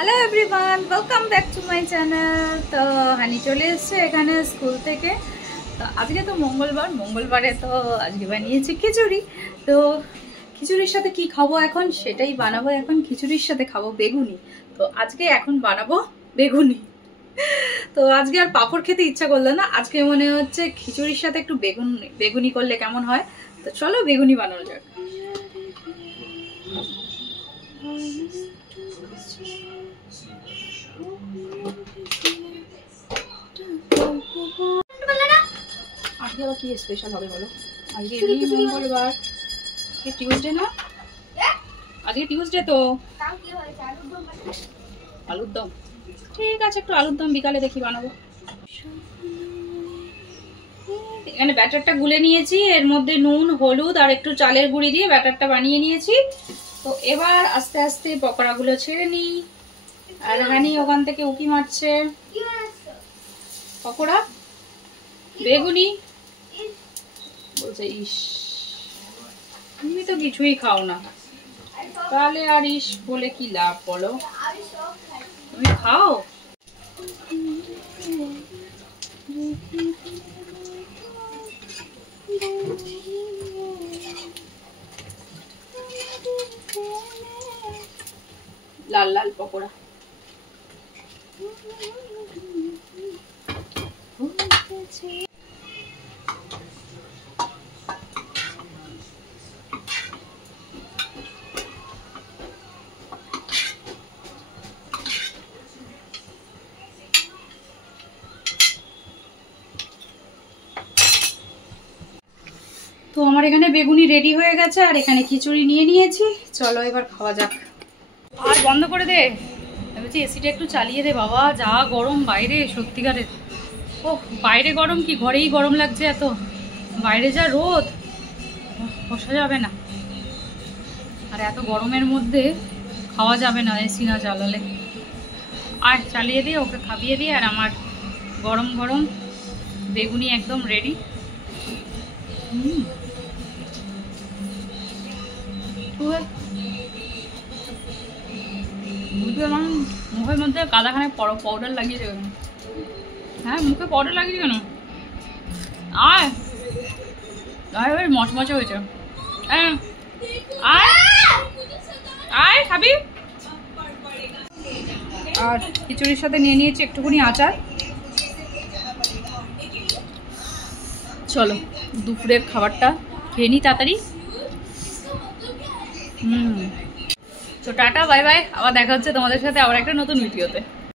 Hello everyone, welcome back to my channel. তো হানি চলে এসছে এখানে স্কুল থেকে। তো আজকে তো মঙ্গলবারে তো আজকে বানিয়েছি খিচুড়ি। তো খিচুড়ির সাথে কি খাবো এখন সেটাই বানাবো। এখন খিচুড়ির সাথে খাবো বেগুনি। তো আজকে এখন বানাবো বেগুনি। তো আজকে আর পাঁপড় খেতে ইচ্ছা করলো না, আজকে মনে হচ্ছে খিচুড়ির সাথে একটু বেগুনি করলে কেমন হয়। তো চলো বেগুনি বানানো যাক। আজকে আবার কি স্পেশাল হবে বলো? আজকে মঙ্গলবার, টিউসডে না? আজকে টিউসডে তো আলুর দম। ঠিক আছে, একটু আলুর দম বিকালে দেখি বানাবো। এখানে ব্যাটারটা গুলে নিয়েছি, এর মধ্যে নুন হলুদ আর একটু চালের গুঁড়ি দিয়ে ব্যাটারটা বানিয়ে নিয়েছি। তো এবার আস্তে আস্তে পকোড়াগুলো ছেড়ে নিই। আর হানি ওখান থেকে উকি মারছে। পকোড়া বেগুনি বলছে, ইস তুমি তো কিছুই খাও না, তাহলে আর ইস বলে কি লাভ বলো? তুমি খাও। লাল লাল পকোড়া। তো আমার এখানে বেগুনি রেডি হয়ে গেছে আর এখানে খিচুড়ি নিয়ে নিয়েছি। চলো এবার খাওয়া যাক। আর বন্ধ করে দে, বলছি এসিটা একটু চালিয়ে দে বাবা, যা গরম বাইরে, সত্যিকারের। ও বাইরে গরম কি ঘরেই গরম লাগছে এত, বাইরে যা রোদ বসা যাবে না। আর এত গরমের মধ্যে খাওয়া যাবে না এসি না জ্বালালে। আর চালিয়ে দিয়ে ওকে খাইয়ে দিয়ে, আর আমার গরম গরম বেগুনি একদম রেডি। মুখের মধ্যে কাদাখানে পাউডার লাগিয়ে দেবে। হ্যাঁ মুখে পাউডার লাগিয়ে কেন? আয় আয় ভাই, মচমচে হয়েছে। আয় আয় খাবি। আর খিচুড়ির সাথে নিয়ে নিয়েছি একটুখানি আচার। চলো দুপুরের খাবারটা খেয়ে নিই তাড়াতাড়ি। তো টাটা বাই বাই, আবার দেখা হচ্ছে তোমাদের সাথে আবার একটা নতুন ভিডিওতে।